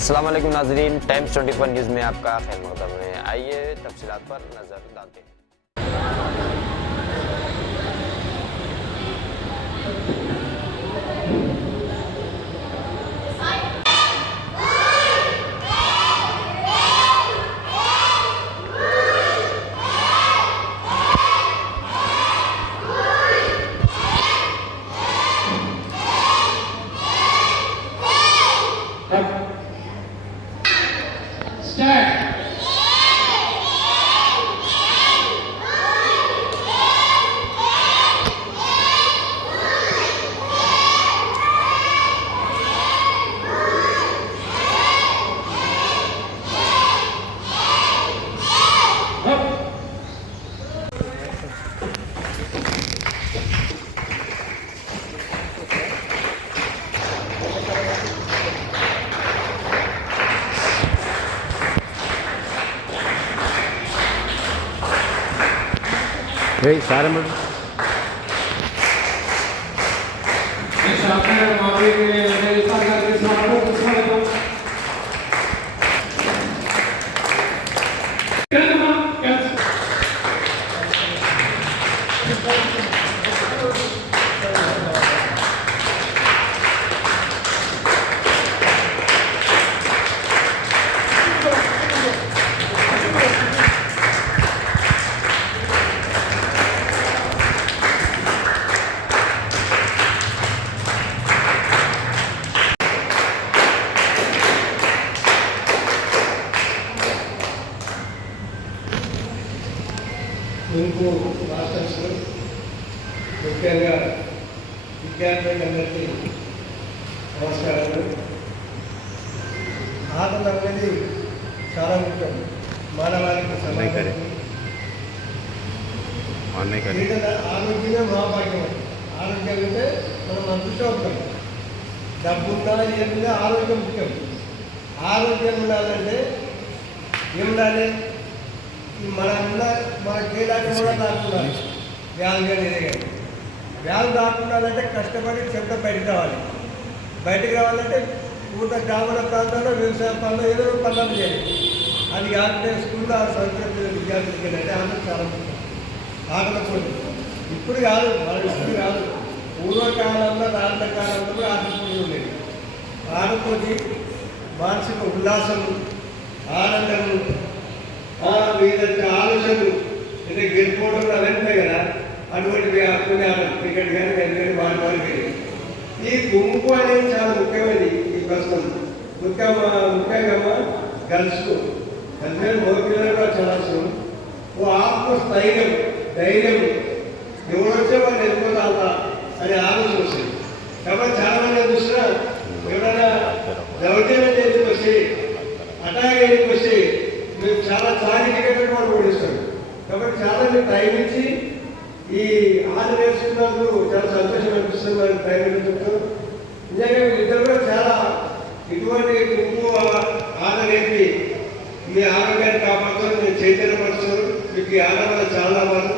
अस्सलाम वालेकुम नाज़रीन, टाइम्स 24 न्यूज़ में आपका खैर मक़दम है। आइए तफसीलात पर नज़र डालते हैं। सारे ముందు మాస్టర్స్ ముఖ్యంగా విద్యార్థులందరికీ నమస్కారాలు. ఆటలు అనేది చాలా ముఖ్యం మానవాళికి సమాజానికి. ఆరోగ్యమే మహాభాగ్యం. ఆరోగ్యం అంటే మనం అదృష్టవంతం. డబ్బు ఉన్నా ఏమిటా ఆరోగ్యం ముఖ్యం. ఆరోగ్యం ఉండాలంటే ఏముండాలి? మన కీలాంటి కూడా రాకుండాలి. వ్యాధి కానీ ఏదే కానీ వ్యాధి రాకుండాలంటే కష్టపడి చెత్త బయటకు రావాలి. బయటకు రావాలంటే ఊట గ్రామీణ ప్రాంతాల్లో వ్యవసాయ పనులు ఏదో పనులు చేయాలి. అది కాకుండా స్కూల్లో సంస్కృతి విద్యార్థులకి అంటే ఆటలు చాలా ముఖ్యం. ఆటల పోటీ ఇప్పుడు కాదు, మన ఇప్పుడు కాదు, పూర్వకాలంలో రాళ్ళ కాలంలో కూడా ఆటల పోటీ ఉండేది. ఆటపోటీ మానసిక ఉల్లాసము, ఆనందము, మీదంటే ఆలోచనలు అంటే గెలుపుకోవడం అవన్నీ ఉంటాయి కదా. అటువంటి కొన్ని క్రికెట్ కానీ కానీ వాటి ఈ గుంపు అనేది చాలా ముఖ్యమైనది. ఈ ప్రస్తుతం ముఖ్యంగా గర్ల్స్కు మగపిల్లలు కూడా చాలా అవసరం. ఆత్మస్థైర్యం, ధైర్యం, ఎవరొచ్చే వాళ్ళు వెళ్ళిపోతా అనే ఆలోచన వస్తుంది. కాబట్టి చాలా మంది చూసినా ఎవరైనా దౌర్జన్యం ఎందుకు వచ్చి అటాక్ ఎందుకు వచ్చి మేము చాలా చారిత్రకంగా వాళ్ళు ఓడిస్తాం. కాబట్టి చాలా టైం ఇచ్చి ఈ ఆట నేర్చుకున్నందుకు చాలా సంతోషం అనిపిస్తుంది. వాళ్ళకి టైం ఇచ్చుకుంటూ నిజంగా వీళ్ళిద్దరు కూడా చాలా ఇటువంటి గుంపు ఆట నేర్పి మీ ఆరోగ్యాన్ని కాపాడుతారు, మీరు చైతన్యపరుస్తారు. మీకు ఈ ఆట వల్ల చాలా వాళ్ళు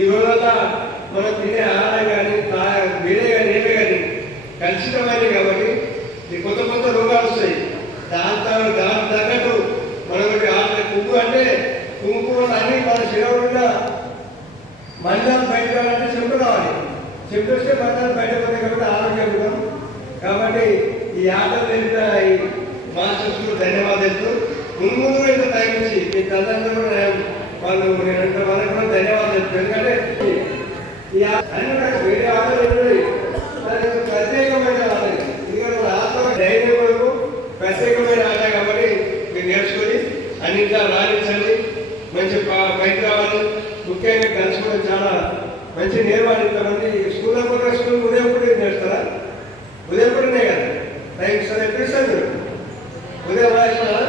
ఈ రోజుల్లో మనం తినే ఆహారం కానీ వేరే కానీ ఏమే కానీ కలుషితమైనవి కాబట్టి ఈ కొత్త కొత్త రోగాలు వస్తాయి. దాని తగ్గట్టు మనకి కుంకు అంటే కుంకు అన్ని మన శరీరంలో మందాలు బయట రావాలంటే చెంపు రావాలి. చెంపు వస్తే మందాలు బయట పోతాయి కాబట్టి ఆరోగ్యం ఉంటాం. కాబట్టి ఈ ఆటలు నేర్పిన ఈ మాస్టర్స్కు ధన్యవాదాలు. ముందు ఇంత టైం ఇచ్చి మీ తల్లిదండ్రులు కూడా వాళ్ళు నేనంటే వాళ్ళకి కూడా ధన్యవాదాలు. ఎందుకంటే ఈ అన్ని వేరే ఆటలు దానికి ప్రత్యేకమైన ఆట. ఎందుకంటే ఆటలో ధైర్యం వరకు ప్రత్యేకమైన ఆట కాబట్టి మీరు నేర్చుకొని అన్నింటిలో రాణించండి, మంచి పైకి రావాలి. ముఖ్యంగా కలిసి కూడా చాలా మంచి నేర్వాలి. ఇంతమంది స్కూల్లో కూడా స్కూల్ ఉదయం కూడా నేర్స్తారా? ఉదయం కూడా కదా టైం సరే ఎప్పుడు మీరు ఉదయం రాస్తారా?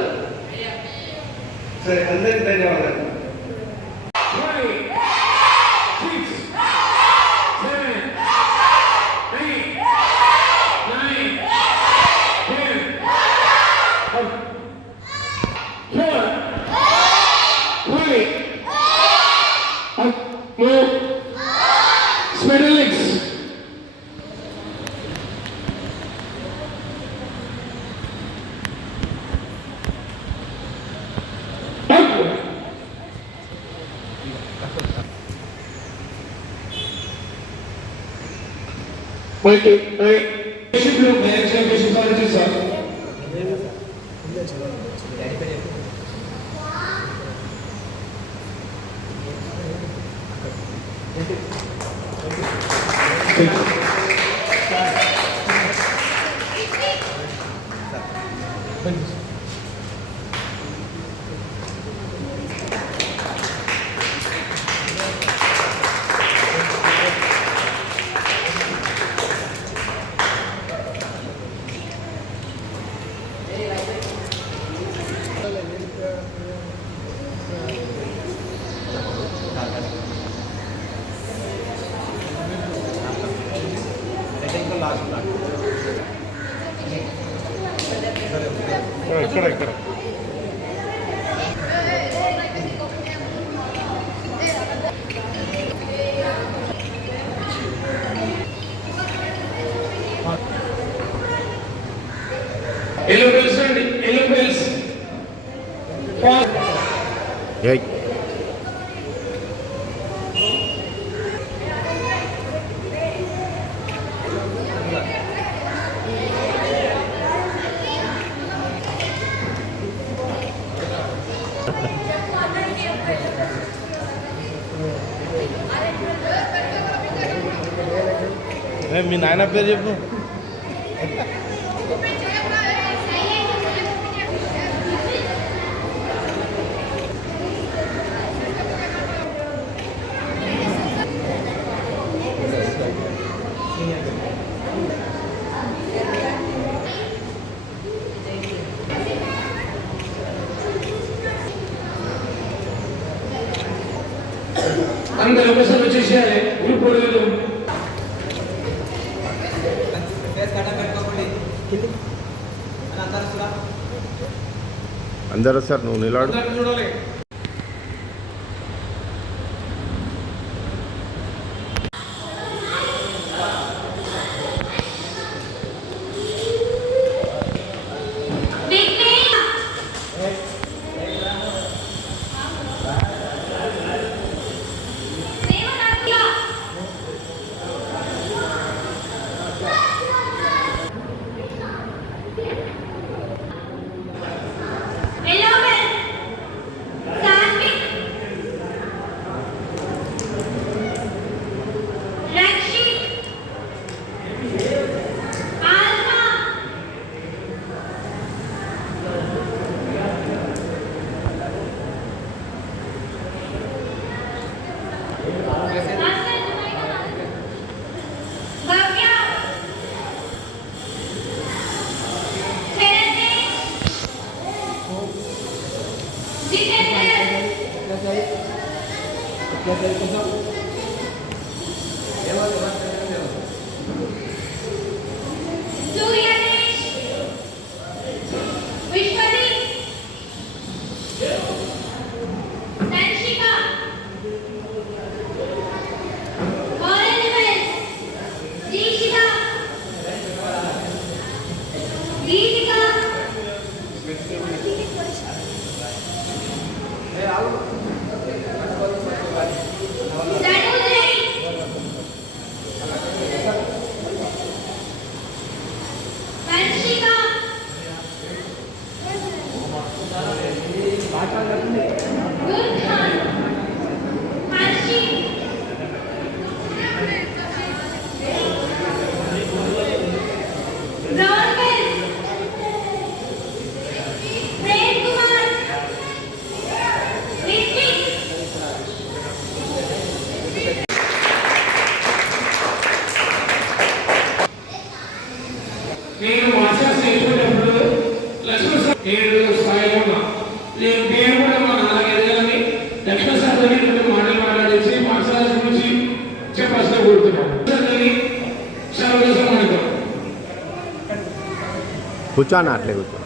సరే, అందరికీ ధన్యవాదాలు. Smith ఇక్కడ ఎల్లో బెల్స్ అండి, ఎల్లో బెల్స్. ఏయ్ మీ నాయన పేరు చెప్పు. అందరూ ఒకసారి వచ్చేసేయాలి. గ్రూప్ ఫోటోలు అందరూ సార్ నువ్వు నిలబడు. చూడాలి. నేను మాస్టర్స్ నేర్చుకునేటప్పుడు లక్ష్మణ్ సార్ 7 స్థాయిలో ఉన్నా. నేను పేరు కూడా మా నాన్నకి ఎదగాలని లక్ష్మణ్ సార్ దగ్గర మాటలు మాట్లాడేసి మాస్టర్స్ గురించి చెప్పాల్సిన కోరుతున్నాను. సర్వదేశం అనుకో కూర్చోనా అట్లే కూర్చో.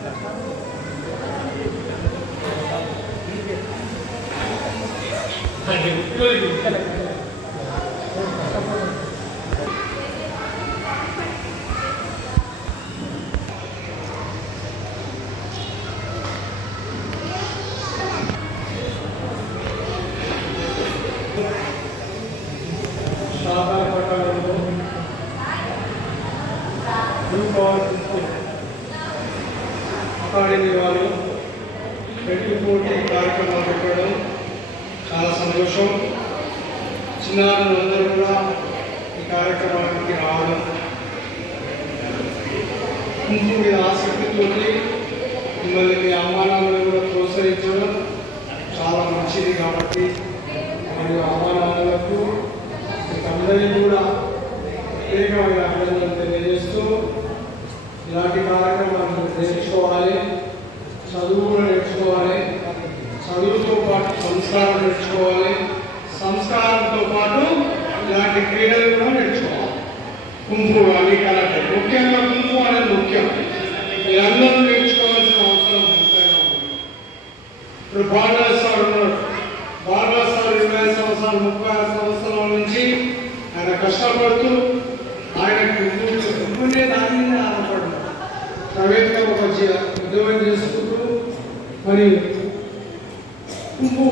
న్యూ పవర్ అకాడమీ వాళ్ళు 24 కార్యక్రమాలు పెట్టడం చాలా సంతోషం. చిన్నారులందరూ కూడా ఈ కార్యక్రమానికి రావడం, కుంకుమ మీద ఆసక్తితో మిమ్మల్ని మీ అమ్మానాన్నలు కూడా ప్రోత్సహించడం చాలా మంచిది. కాబట్టి మరియు అమ్మానాన్నలకు అందరికీ కూడా ప్రత్యేకమైన అభినందనలు తెలియజేస్తూ ఇలాంటి కార్యక్రమాలను నేర్చుకోవాలి, చదువు కూడా నేర్చుకోవాలి, చదువుతో పాటు సంస్కారం నేర్చుకోవాలి, సంస్కారంతో పాటు ఇలాంటి క్రీడలు కూడా నేర్చుకోవాలి. కుంఫు కానీ కరాటే, ముఖ్యంగా కుంఫు అనేది ముఖ్యం. మీరందరూ నేర్చుకోవాల్సిన అవసరం ఎంతైనా ఉంది. ఇప్పుడు బాలరాజ్ సార్ ఉన్నారు. బాలరాజ్ సార్ 20 సంవత్సరాలు 36 సంవత్సరాల నుంచి ఆయన కష్టపడుతూ ఆయన కుంఫునే దాని మీద ఆధారపడ్డారు. ప్రైవేట్గా ఒక ఉద్యోగం చేసుకుంటూ మరి కుంఫు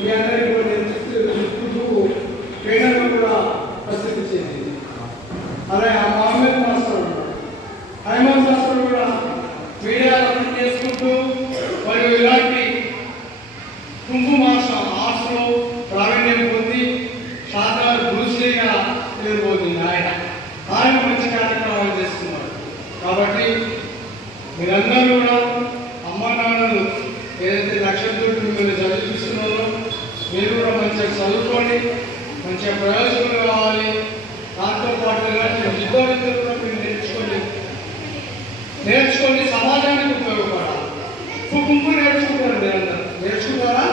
మీ అందరికీ కూడా నేర్చుకుంటూ క్రీడలు కూడా ప్రసిద్ధి చెందింది. అలాగే ఆ మహమ్మద్ మాస్టర్ ఉన్నాడు. హైమద్ మాస్టర్ కూడా మీడియాలో చేసుకుంటూ మరియు ఇలాంటి కుంఫు మాస్టర్ ఆర్ట్స్లో ప్రావీణ్యం పొంది శాతాలు బ్రూస్లీగా పేరు పొందింది. ఆయన మంచి కార్యక్రమాలు చేస్తున్నారు. కాబట్టి మీరందరూ కూడా అమ్మా నాన్నలు ఏదైతే లక్ష్యంతో మిమ్మల్ని చదివిస్తున్నారో మీరు కూడా మంచిగా చదువుకోండి, మంచిగా ప్రయోజకులు కావాలి. దాంతోపాటు ఇలాంటి విద్యార్థులు కూడా మీరు నేర్చుకొని సమాజానికి ఉపయోగపడాలి. కుంకు నేర్చుకుంటారు, మీరందరూ నేర్చుకుంటారా?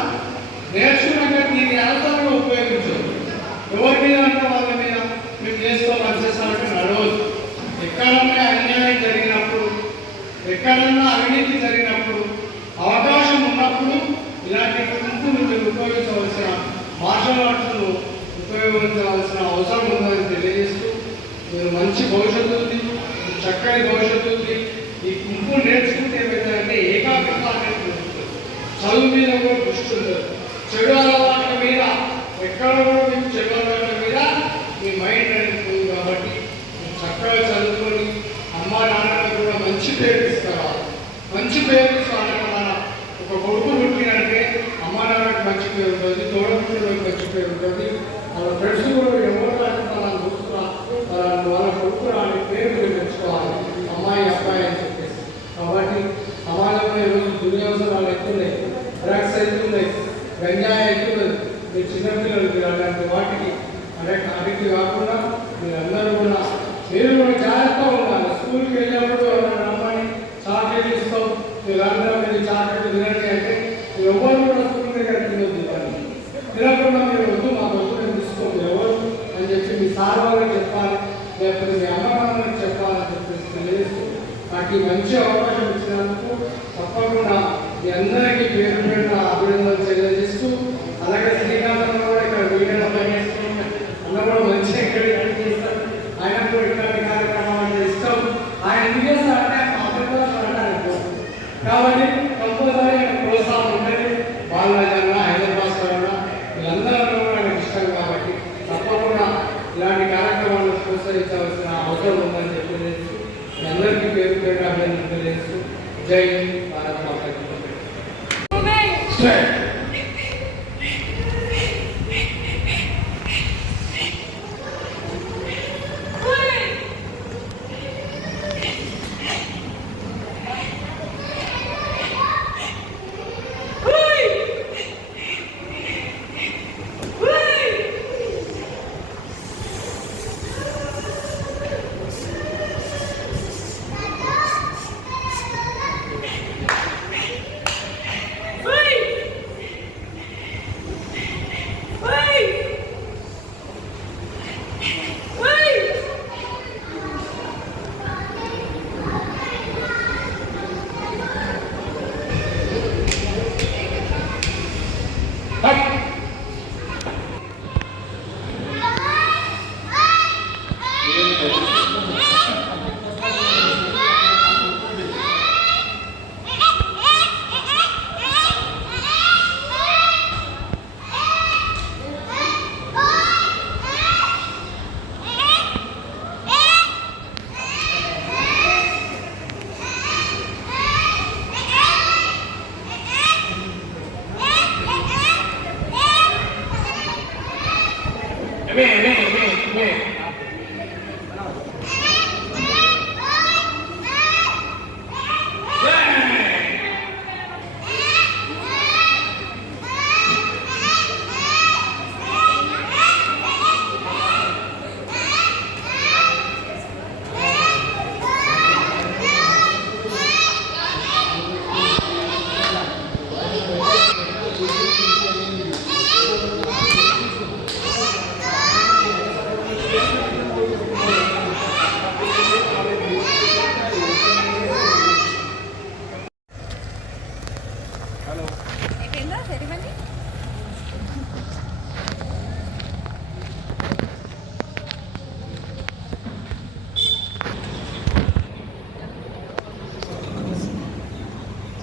నేర్చుకున్నాక దీన్ని ఆధారంగా ఉపయోగించదు. ఎవరి మీద అంటే వాళ్ళ మీద మీరు చేసుకోవాలని చేస్తారంటే నడవదు. ఎక్కడన్నా అన్యాయం జరిగినప్పుడు, ఎక్కడన్నా అవినీతి జరిగినప్పుడు, అవకాశం ఉన్నప్పుడు ఇలాంటి కుంకును మీరు ఉపయోగించవలసిన మార్షల్ ఆర్ట్స్ను ఉపయోగించవలసిన అవసరం ఉందని తెలియజేస్తూ మీరు మంచి భవిష్యత్తు ఉంది, చక్కని భవిష్యత్తు ఉంది. ఈ కుంకు నేర్చుకుంటే ఏమవుతుందంటే ఏకాగ్రత అనేది పెరుగుతుంది, చదువు మీద కూడా దృష్టి ఉంటుంది. చెడు అలవాట్ల మీద ఎక్కడ కూడా మీకు చెడు అలవాట్ల మీద మీ మైండ్ అనేది పోయింది. కాబట్టి చక్కగా చదువుకొని అమ్మా నాన్నలకు కూడా మంచి పేరు తీసుకురావాలి. మంచి పేరు తీసుకురావడం వల్ల ఒక కొడుకు పుట్టినంటే అమ్మా నాన్నకి మంచి పేరు ఉంటుంది, తోడపుట్టినకి మంచి పేరు ఉంటుంది. వాళ్ళ ఫ్రెండ్స్ కూడా ఎవరు వాళ్ళని చూస్తున్నా వాళ్ళ కొడుకు అని పేరు మీరు తెచ్చుకోవాలి, అమ్మాయి అబ్బాయి అని చెప్పేసి. కాబట్టి సమాజంలో ఈరోజు దుర్వ్యవసరాలు ఎక్కున్నాయి, డ్రగ్స్ ఎక్కున్నాయి, గంజాయి ఎక్కున్నది. మీరు చిన్నపిల్లలు మీరు అలాంటి వాటికి అడిగి కాకుండా మీరందరూ కూడా మీరు కూడా జాగ్రత్తగా ఉండాలి. స్కూల్కి వెళ్ళినప్పుడు అమ్మాయి చాక్లెట్లు ఇస్తాం, మీరందరూ మీరు చాక్లెట్లు తినండి అంటే మీరు ఎవరు కూడా స్కూల్ దగ్గర తినొద్దు. దాన్ని తినకుండా మీరు వద్దు, మా వద్దు మేము తీసుకోండి ఎవరు అని చెప్పి మీ సార్ వాళ్ళకి చెప్పాలి, లేకపోతే మీ అమ్మగారికి చెప్పాలని చెప్పేసి తెలియజేస్తూ నాకు ఈ మంచి అవకాశం ఇచ్చినందుకు తప్పకుండా మీ అందరికీ పేరు పేరున అభినందనలు తెలియజేస్తూ, అలాగే శ్రీకాంత్ కూడా ఇక్కడ వీడియో పనిచేస్తున్నాం అన్న కూడా మంచిగా ఇక్కడ చేస్తాడు. ఆయన కూడా ఇట్లాంటి కార్యక్రమాలు ఇష్టం. ఆయన ఎందుకు చేస్తారంటే కాబట్టి కంపల్సరీ ప్రోత్సాహం ఉంటుంది. బాలరాజన్న, హైదరాబాద్ అన్న వీళ్ళందరూ కూడా ఆయనకు ఇష్టం. కాబట్టి తప్పకుండా ఇలాంటి కార్యక్రమాలను ప్రోత్సహించవలసిన అవసరం ఉందని చెప్పి మీ అందరికీ పేరు పేరు అభినందనలు తెలియజేస్తూ జై భారత్ మాతాకి.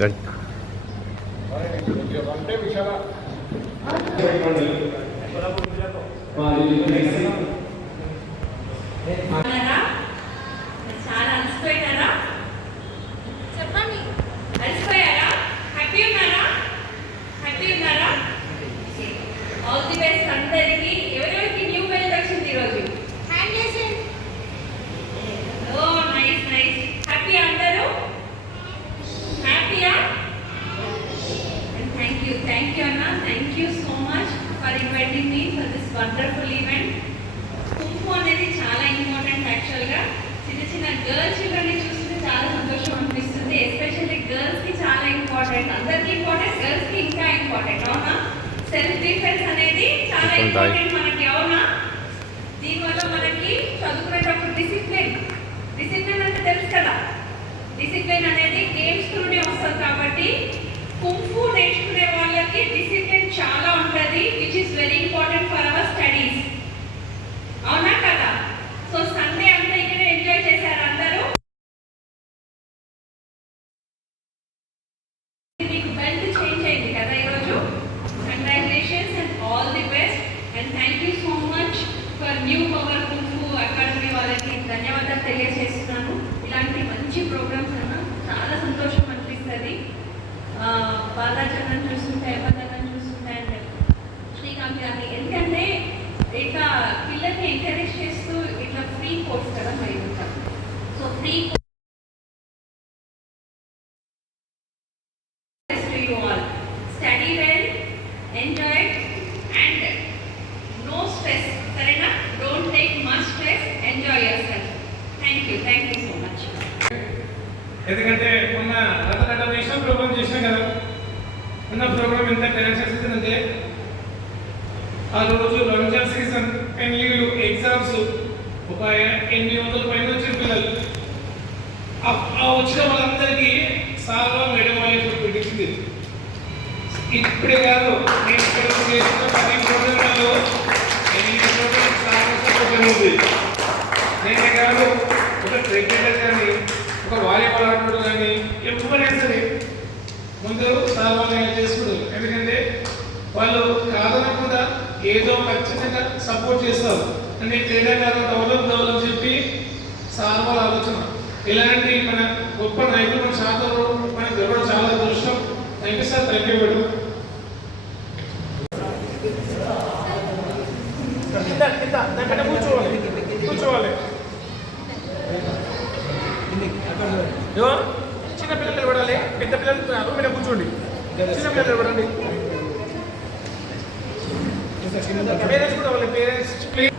రండి. చాలా అలసిపోయినారా? చెప్పండి. అలసిపోయారా? హ్యాపీ ఉన్నారా? హ్యాపీ ఉన్నారా? ఆల్ ది బెస్ట్ అందరికి. ఎవరెవరికి న్యూ బెల్ట్ వచ్చింది ఈరోజు? హ్యాండ్ చేసేయండి. ఓ నైస్ నైస్. హ్యాపీ అందరూ? హ్యాపీయా? థ్యాంక్ యూ అన్న. Thank you so much for inviting me for this wonderful event. Kung fu అనేది చాలా ఇంపార్టెంట్ యాక్చువల్గా. చిన్న చిన్న గర్ల్స్ చిల్డ్రన్ని చూస్తుంటే చాలా సంతోషం అనిపిస్తుంది. ఎస్పెషల్లీ గర్ల్స్కి చాలా ఇంపార్టెంట్. అందరికీ ఇంపార్టెంట్, గర్ల్స్కి ఇంకా ఇంపార్టెంట్. అవునా? సెల్ఫ్ డిఫెన్స్ అనేది చాలా ఇంపార్టెంట్ మనకి. అవునా? దీనివల్ల మనకి చదువుకునేటప్పుడు డిసిప్లిన్ అంటే తెలుసు కదా. డిసిప్లిన్ అనేది గేమ్స్ త్రూనే వస్తుంది కాబట్టి కుంఫు నేర్చుకునే వాళ్ళకి డిసిప్లిన్ చాలా ఉంటుంది, which is very important for hour studies. అవునా కదా? సో సండే అంతా ఇక్కడ ఎంజాయ్ చేశారు అందరూ. మీకు బెల్ట్ చేంజ్ అయింది కదా ఈరోజు. Congratulations and all the best and thank you so much for new power kung fu academy వాళ్ళకి ధన్యవాదాలు తెలియజేస్తున్నాను. ఇలాంటి మంచి ప్రోగ్రామ్స్ అన్న చాలా సంతోషం అనిపిస్తుంది. బాలాచరణ్ చూస్తుంటే, అబద్ధం చూస్తుంటే అండ్ శ్రీకాంత్ గారిని, ఎందుకంటే ఇట్లా పిల్లల్ని ఎంకరేజ్ చేస్తూ ఇట్లా ఫ్రీ కోర్స్ కదా మరి ఉంటాం. So free to you all. Study well, enjoy and no stress. సరేనా? Don't take much stress, enjoy yourself. Thank you so much. ఎందుకంటే మొన్న రకరకాల నేషనల్ ప్రోగ్రామ్ చేసినాం కదా. ఉన్న ప్రోగ్రామ్ ఎంత డ్యాన్స్ చేసిందంటే ఆ రోజు రంజాన్ సీజన్, పెళ్లిళ్ళు, ఎగ్జామ్స్ ఒక 800 పైన వచ్చిన పిల్లలు. ఆ వచ్చిన వాళ్ళందరికీ సార్వా మేడం వాళ్ళకి పెట్టించింది. ఇప్పుడే కాదు, నేను ఇక్కడ చేసిన 10 ప్రోగ్రాంలలో 8 ప్రోగ్రామ్ సార్వా ఉంది. నేనే కాదు, ఒక క్రికెటర్ కానీ, ఒక వాలీబాల్ ఆటోడు కానీ, ఎవరైనా సరే ముందు సార్వాలు చేసుకుంటారు. ఎందుకంటే వాళ్ళు కాదనకుండా ఏదో ఖచ్చితంగా సపోర్ట్ చేస్తారు. అంటే క్రీడాకారులు డెవలప్ చెప్పి సార్వాల ఆలోచన. ఇలాంటి మన గొప్ప నాయకులు మన శాతంలో మనకు దొరకడం చాలా అదృష్టం. Thank you sir. Thank you madam. కూర్చోవాలి. చిన్న పిల్లలు నిలబడాలి, పెద్ద పిల్లలు మీద కూర్చోండి. చిన్న పిల్లలు నిలబడండి. పేరెంట్స్ కూడా వాళ్ళ parents please.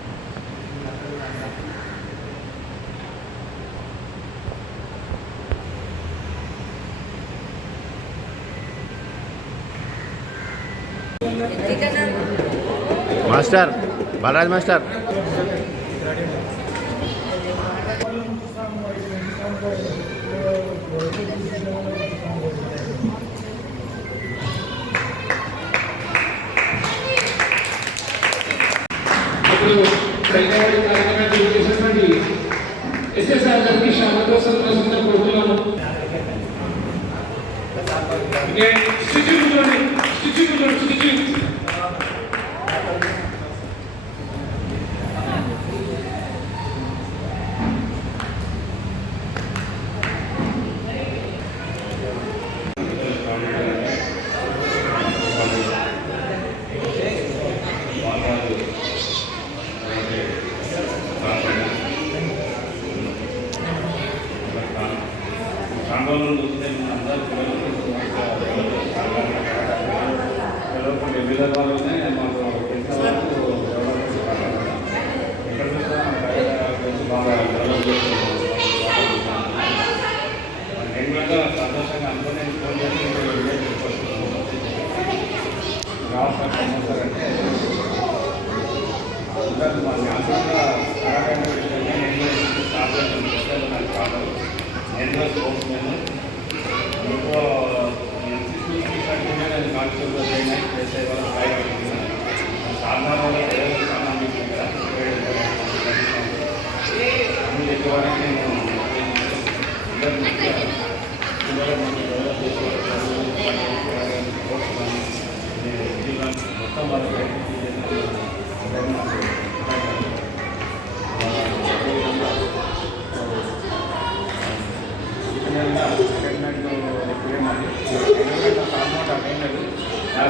Master Balaraj master. కార్యక్రమాన్ని చేసినటువంటి ఎస్ఎస్ఆర్ గారికి శాంతో సంతోషంగా కోరుతున్నాను. సంతోషంగా అనుకుని ఫోన్ చేసి రావాలంటే మా జ్ఞాపకంగా నాకు కాదు. నేను స్పోర్ట్స్ మ్యాన్ ఇంకో నేను కాన్స్టిట్యూట్లో చేసే వాళ్ళ స్థాయి సాధారణ చాలా అందించాను కదా. అన్ని ఎక్కువ నేను పిల్లలు డెవలప్ చేసి మొత్తం వాళ్ళ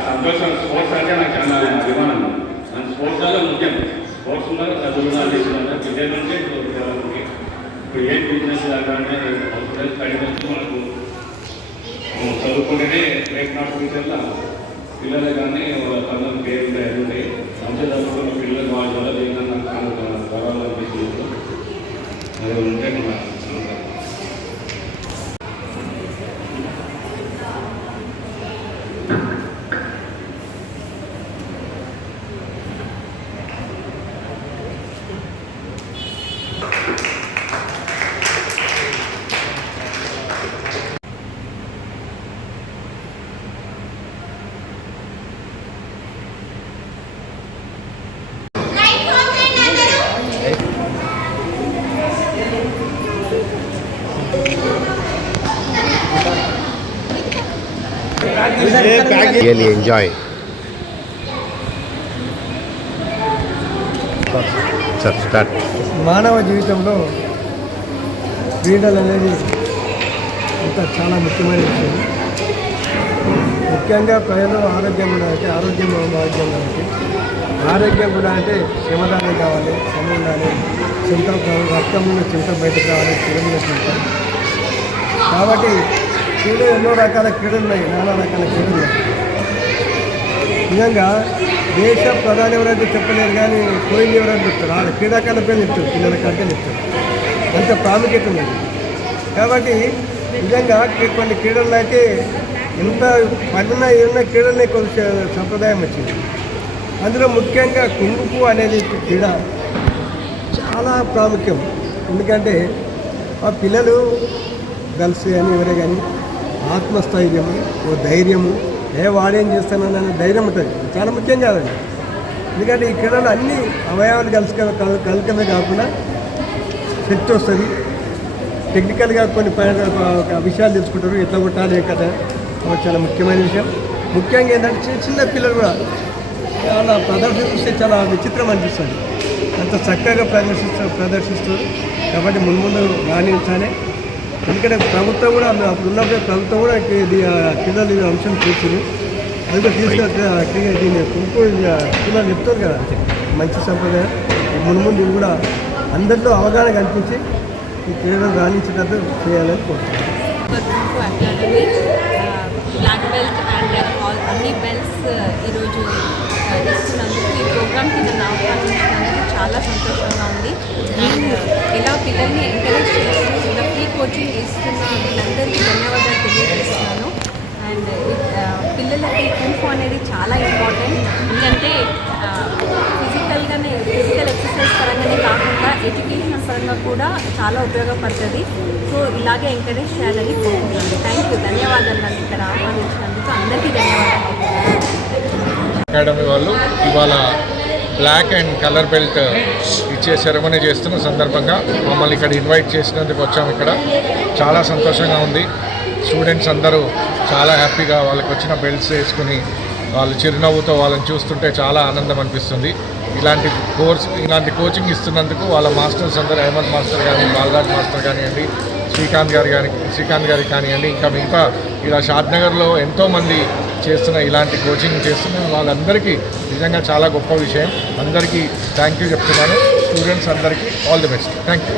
సంతోషం. స్పోర్ట్స్ అంటే నాకు చాలా అభిమానం. స్పోర్ట్స్ వల్ల ముఖ్యం. స్పోర్ట్స్ ఉన్నారు చదువులు పిల్లల నుండి ఇప్పుడు ఏం బిజినెస్ అంటే స్టడీ నుంచి మనకు చదువుకుంటేనే బ్రేక్ నాట్ ఫ్యూచర్లో పిల్లలు కానీ వాళ్ళ తల్లి పేరు ఉంటాయి. మంచిగా చదువుకున్న పిల్లలు వాళ్ళ వల్ల ఏదైనా గౌరవాలు అనిపిస్తుంది. అది ఉంటే Really enjoy. Sir, start. మానవ జీవితంలో క్రీడలు అనేది ఇంకా చాలా ముఖ్యమైన విషయం. ముఖ్యంగా ప్రజలు ఆరోగ్యం ఉండాలంటే ఆరోగ్యం భాగ్యం కాబట్టి ఆరోగ్యం కూడా అంటే శ్రమదానం కావాలి, శ్రమ ఉండాలి, చింత రక్తంలో చింత బయటకు రావాలి, క్రీడలు చింత. కాబట్టి క్రీడలు ఎన్నో రకాల క్రీడలు ఉన్నాయి, నానా రకాల క్రీడలు ఉన్నాయి. నిజంగా దేశ ప్రధాని ఎవరైతే చెప్పలేరు కానీ పోయింది ఎవరైతే చెప్తారు, ఆ క్రీడాకారుల పేరు చెప్తారు, పిల్లల కంటే చెప్తారు. అంత ప్రాముఖ్యత ఉన్నది. కాబట్టి నిజంగా కొన్ని క్రీడల్లో అయితే ఎంత పడిన ఏమన్నా క్రీడలనే కొంచెం సంప్రదాయం వచ్చింది. అందులో ముఖ్యంగా కుంగుపు అనేది క్రీడ చాలా ప్రాముఖ్యం. ఎందుకంటే ఆ పిల్లలు గర్ల్స్ కానీ ఎవరే కానీ ఆత్మస్థైర్యము, ఓ ధైర్యము, వాడేం చేస్తానన్న ధైర్యం ఉంటుంది. చాలా ముఖ్యం కాదండి. ఎందుకంటే ఈ క్రీడలు అన్ని అవయవాలు కలకమే కాకుండా శక్తి వస్తుంది. టెక్నికల్గా కొన్ని విషయాలు తెలుసుకుంటారు, ఎట్లా కొట్టాలి కదా, అది చాలా ముఖ్యమైన విషయం. ముఖ్యంగా ఏంటంటే చిన్న చిన్న పిల్లలు కూడా చాలా ప్రదర్శిస్తే చాలా విచిత్రం అనిపిస్తుంది. అంత చక్కగా ప్రదర్శిస్తారు. కాబట్టి ముందు రాణించాలి. ఎందుకంటే ప్రభుత్వం కూడా అప్పుడు ఉన్నప్పుడు ప్రభుత్వం కూడా క్రీడలు అంశం చూసింది. అందులో తీసుకుని దీన్ని పిల్లలు చెప్తారు కదా, మంచి సంప్రదాయం. ముందు ఇది కూడా అందరిలో అవగాహన కల్పించి ఈ క్రీడలు రాణించేటట్టు చేయాలని కోరుతున్నాను. బ్లాక్ బెల్ట్ అండ్ అన్ని బెల్ట్స్ ఈరోజు ఇస్తున్నందుకు, ఈ ప్రోగ్రామ్కి నన్ను ఆహ్వానించినందుకు చాలా సంతోషంగా ఉంది. అండ్ ఇలా పిల్లల్ని ఎంకరేజ్ చేస్తూ ఇలా ఫ్రీ కోచింగ్ ఇస్తున్న వీళ్ళందరికీ ధన్యవాదాలు తెలియజేస్తున్నాను. అండ్ పిల్లలకి కుంఫు అనేది చాలా ఇంపార్టెంట్. ఎందుకంటే ఫిజికల్ ఎక్సర్సైజ్ పరంగానే కాకుండా ఎడ్యుకేషన్ పరంగా కూడా చాలా ఉపయోగపడుతుంది. సో ఇలాగే ఎంకరేజ్ చేయాలని కోరుకుంటున్నాను. థ్యాంక్ యూ, ధన్యవాదాలు. నన్ను ఇక్కడ ఆహ్వానించినందుకు అందరికీ ధన్యవాదాలు. అకాడమీ వాళ్ళు ఇవాళ బ్లాక్ అండ్ కలర్ బెల్ట్ ఇచ్చే సెరమనీ చేస్తున్న సందర్భంగా మమ్మల్ని ఇక్కడ ఇన్వైట్ చేసినందుకు వచ్చాము. ఇక్కడ చాలా సంతోషంగా ఉంది. స్టూడెంట్స్ అందరూ చాలా హ్యాపీగా వాళ్ళకి వచ్చిన బెల్ట్స్ వేసుకుని వాళ్ళు చిరునవ్వుతో వాళ్ళని చూస్తుంటే చాలా ఆనందం అనిపిస్తుంది. ఇలాంటి కోచింగ్ ఇస్తున్నందుకు వాళ్ళ మాస్టర్స్ అందరూ, అహ్మద్ మాస్టర్ కానీ, బాలరాజ్ మాస్టర్ కానివ్వండి, శ్రీకాంత్ గారికి కానివ్వండి, ఇంకా మిగతా ఇలా షాద్నగర్లో ఎంతోమంది చేస్తున్న ఇలాంటి కోచింగ్ చేస్తున్న వాళ్ళందరికీ నిజంగా చాలా గొప్ప విషయం. అందరికీ థ్యాంక్ యూ చెప్తున్నాను. స్టూడెంట్స్ అందరికీ all the best. Thank you.